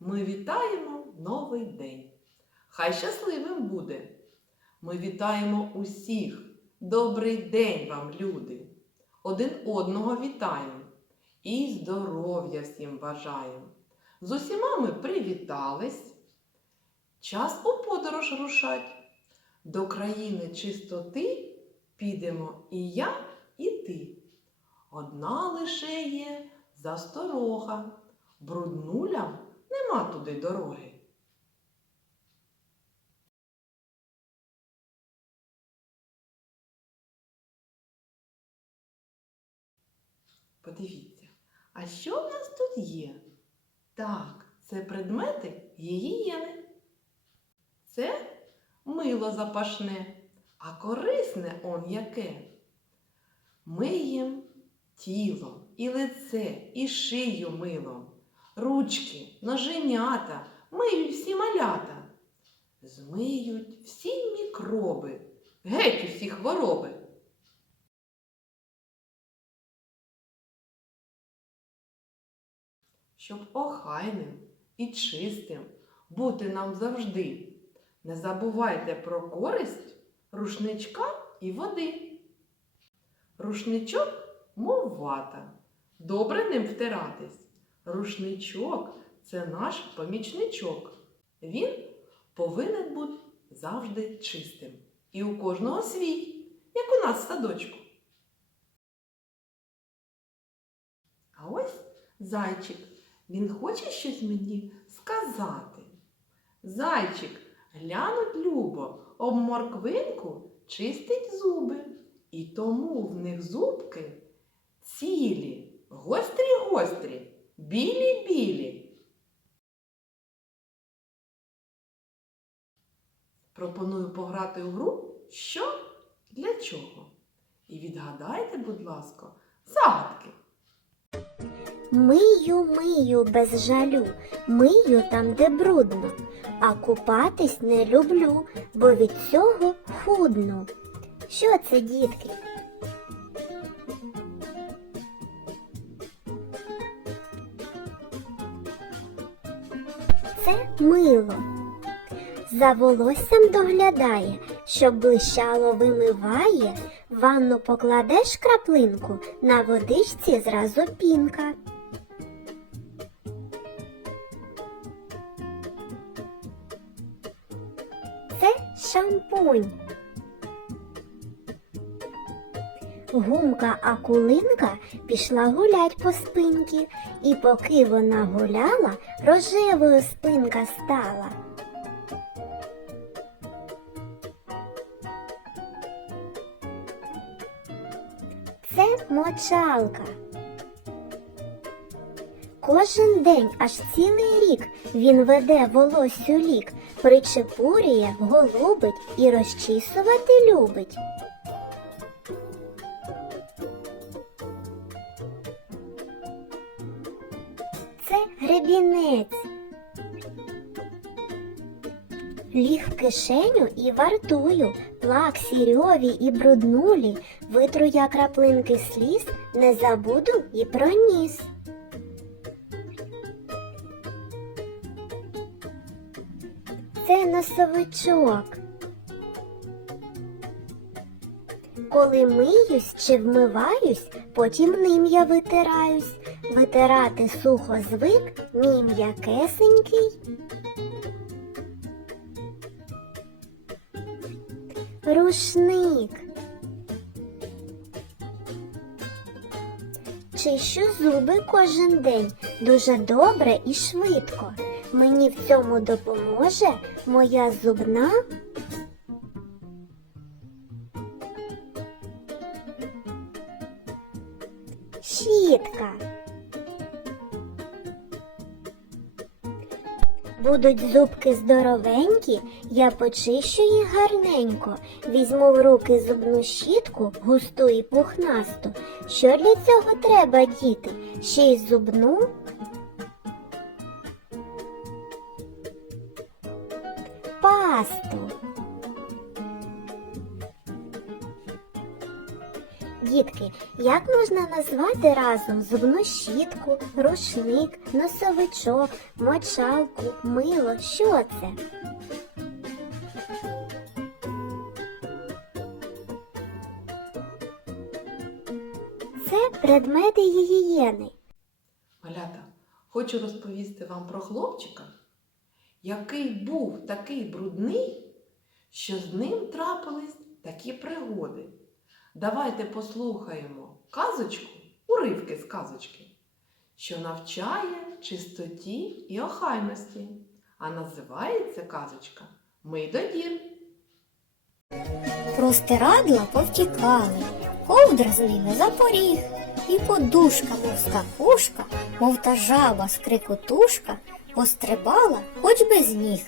ми вітаємо новий день. Хай щасливим буде. Ми вітаємо усіх. Добрий день вам, люди. Один одного вітаємо і здоров'я всім бажаємо. З усіма ми привітались. Час у подорож рушать. До країни чистоти підемо і я, і ти. Одна лише є засторога, бруднулям нема туди дороги. Подивіться, а що в нас тут є? Так, це предмети гігієни. Це мило запашне, а корисне он яке. Миєм тіло і лице, і шию милом, ручки, ноженята, миють всі малята. Змиють всі мікроби, геть усі хвороби. Щоб охайним і чистим бути нам завжди. Не забувайте про користь рушничка і води. Рушничок, мов вата, добре ним втиратись. Рушничок це наш помічничок. Він повинен бути завжди чистим. І у кожного свій, як у нас садочку. А ось зайчик, він хоче щось мені сказати. Зайчик, глянуть любо, об морквинку чистить зуби. І тому в них зубки цілі, гострі-гострі, білі-білі. Пропоную пограти у гру що для чого. І відгадайте, будь ласка, загадки. Мию, мию без жалю, мию там, де брудно, а купатись не люблю, бо від цього худну. Що це, дітки? Мило. За волоссям доглядає, щоб блищало вимиває, ванну покладеш краплинку, на водичці зразу пінка. Це шампунь. Гумка Акулинка пішла гулять по спинці, і поки вона гуляла, рожевою спинка стала. Це мочалка. Кожен день, аж цілий рік, він веде волосю лік, причепурює, голубить і розчісувати любить. Це гребінець. Ліг в кишеню і вартую, плак сірьові і бруднулі, витру я краплинки сліз, не забуду і про ніс. Це носовичок. Коли миюсь чи вмиваюсь, потім ним я витираюсь. Витирати сухо звик, мій м'якесенький. Рушник. Чищу зуби кожен день дуже добре і швидко. Мені в цьому допоможе моя зубна. Щітка. Будуть зубки здоровенькі, я почищу їх гарненько, візьму в руки зубну щітку, густу і пухнасту. Що для цього треба, діти? Ще й зубну? Пасту. Дітки, як можна назвати разом зубну щітку, рушник, носовичок, мочалку, мило? Що це? Це предмети гігієни. Малята, хочу розповісти вам про хлопчика, який був такий брудний, що з ним трапились такі пригоди. Давайте послухаємо казочку, уривки з казочки, що навчає чистоті і охайності. А називається казочка Мий до дір. Простирадла повтікали, ковдра з ними запоріг, і подушка, мов скакушка, мов та жаба з крикотушка, пострибала хоч без ніг.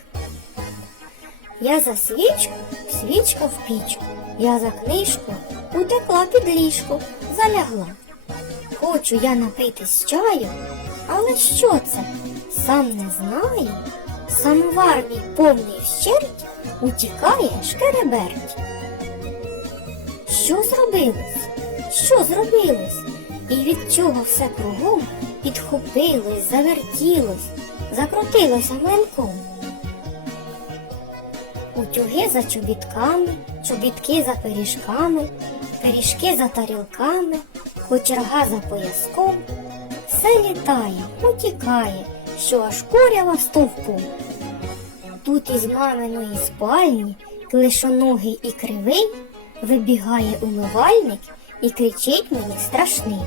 Я за свічку, свічка в пічку, я за книжку утекла під ліжко, залягла. Хочу я напитись чаю, але що це? Сам не знаю. Самовар мій повний вщерть, утікає шкереберть. Що зробилось? Що зробилось? І від чого все кругом підхопилось, завертілось, закрутилося млинком? Утюги за чобітками, чобітки за пиріжками, пиріжки за тарілками, кочерга за пояском. Все літає, утікає, що аж курява стовпом. Тут із маминої спальні клишоногий і кривий вибігає умивальник і кричить мені страшний.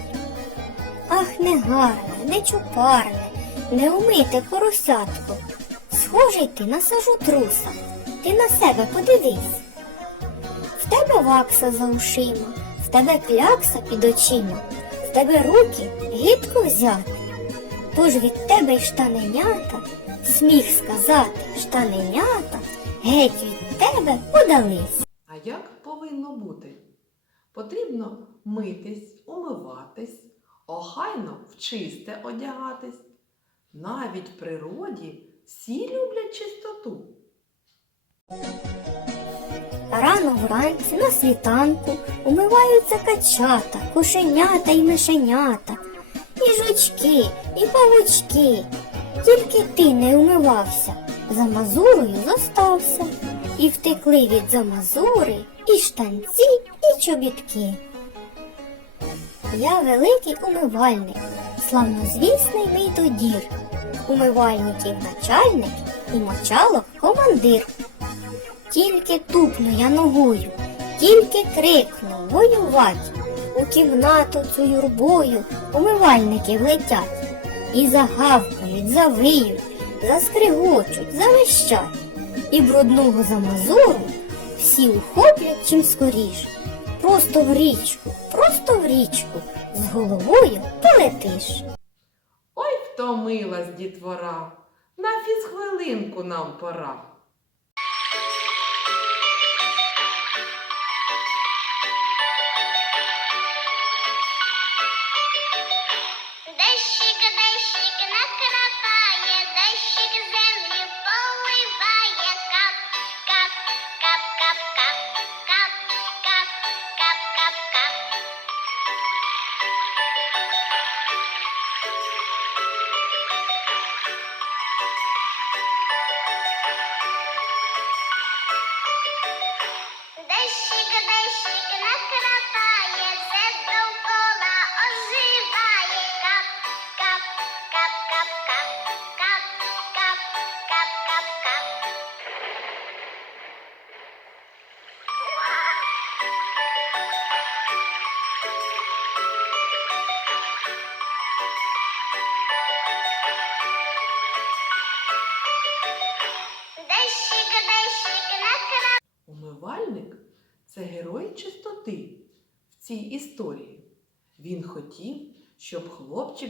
Ах, негарне, нечупарне, неумите поросятко. Схожий ти на сажу труса, ти на себе подивись. Тебе вакса за ушима, в тебе клякса під очима, в тебе руки гидко взяти. Тож від тебе й штаненята, сміх сказати, штаненята, геть від тебе подались. А як повинно бути? Потрібно митись, умиватись, охайно в чисте одягатись. Навіть в природі всі люблять чистоту. Рано вранці на світанку умиваються качата, кошенята й мишенята, і жучки, і павучки. Тільки ти не умивався, за мазурою зостався, і втекли від замазури і штанці, і чобітки. Я великий умивальник, славнозвісний мій тодір, умивальників начальник і мочалок командир. Тільки тупну я ногою, тільки крикну воювать. У кімнату цю юрбою умивальники влетять. І загавкають, завиють, заскригочуть, завищать. І брудного замазуру всі ухоплять чим скоріш. Просто в річку, просто в річку, з головою полетиш. Ой, втомилась дітвора, на фізхвилинку нам пора.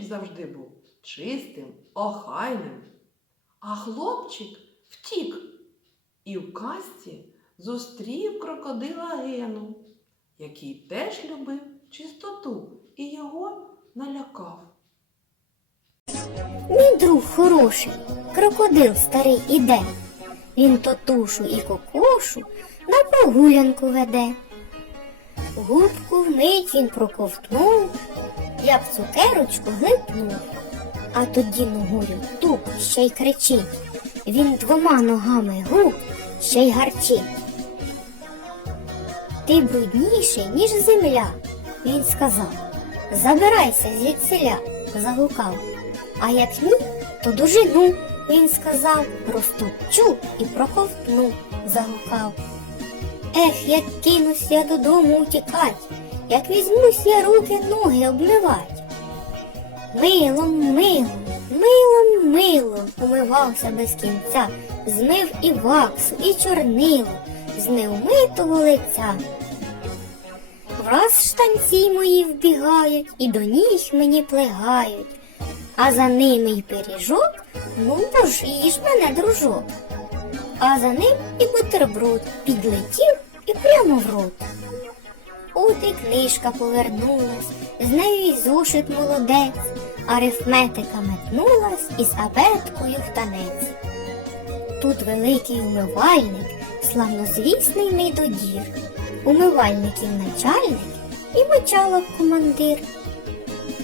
Завжди був чистим, охайним. А хлопчик втік і в казці зустрів крокодила Гену, який теж любив чистоту і його налякав. Мій друг хороший, крокодил старий іде. Він то тушу і кокошу на прогулянку веде. Губку вмить він проковтнув, як цукерочку глипнув. А тоді ногою тук ще й кричить. Він двома ногами губ ще й гарчить. Ти брудніший, ніж земля, він сказав. Забирайся звідсіля, загукав. А як ні, то дожину, він сказав, розтопчу і проковтну, загукав. Ех, як кинусь я додому утікать, як візьмусь я руки ноги обмивать. Милом, милом, милом, милом умивався без кінця, змив і ваксу, і чорнило з невмитого лиця. Враз штанці мої вбігають і до ніг мені плегають, а за ними й пиріжок, ну бо їж мене, дружок. А за ним і бутерброд підлетів і прямо в рот. От і книжка повернулась, з нею й зошит молодець, арифметика метнулась із абеткою в танець. Тут великий умивальник, славнозвісний недодір, умивальників начальник і мочалок командир.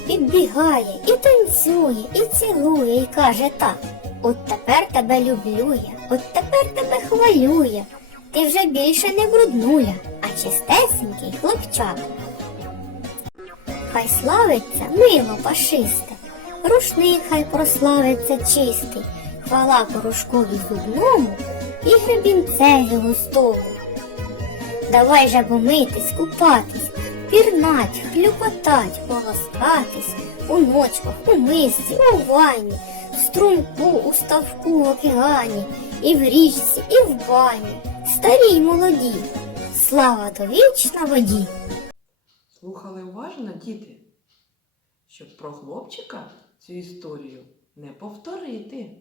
Підбігає і танцює, і цілує, і каже так. От тепер тебе люблю я, от тепер тебе хвалю я. Ти вже більше не бруднуля, чистесенький хлопчак. Хай славиться мило пашисте, рушник хай прославиться чистий, хвала порошкові зубному і гребінцеві густому. Давай же помитись, купатись, пірнать, хлюпотать, полоскатись, у ночках, у мисці, у ванні, в струмку, у ставку в океані, і в річці, і в бані, старі й молоді, слава то вічна воді. Слухали уважно, діти, щоб про хлопчика цю історію не повторити.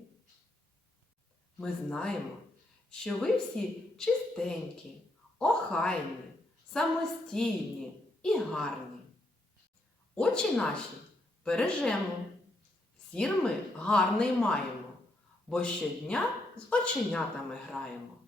Ми знаємо, що ви всі чистенькі, охайні, самостійні і гарні. Очі наші бережемо, зір ми гарний маємо, бо щодня з оченятами граємо.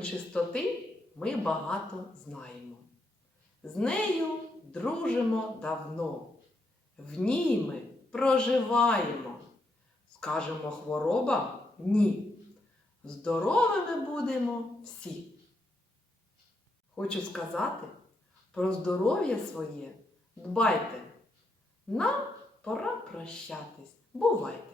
Чистоти ми багато знаємо. З нею дружимо давно, в ній ми проживаємо. Скажемо хвороба ні. Здоровими будемо всі. Хочу сказати, про здоров'я своє дбайте. Нам пора прощатись. Бувайте!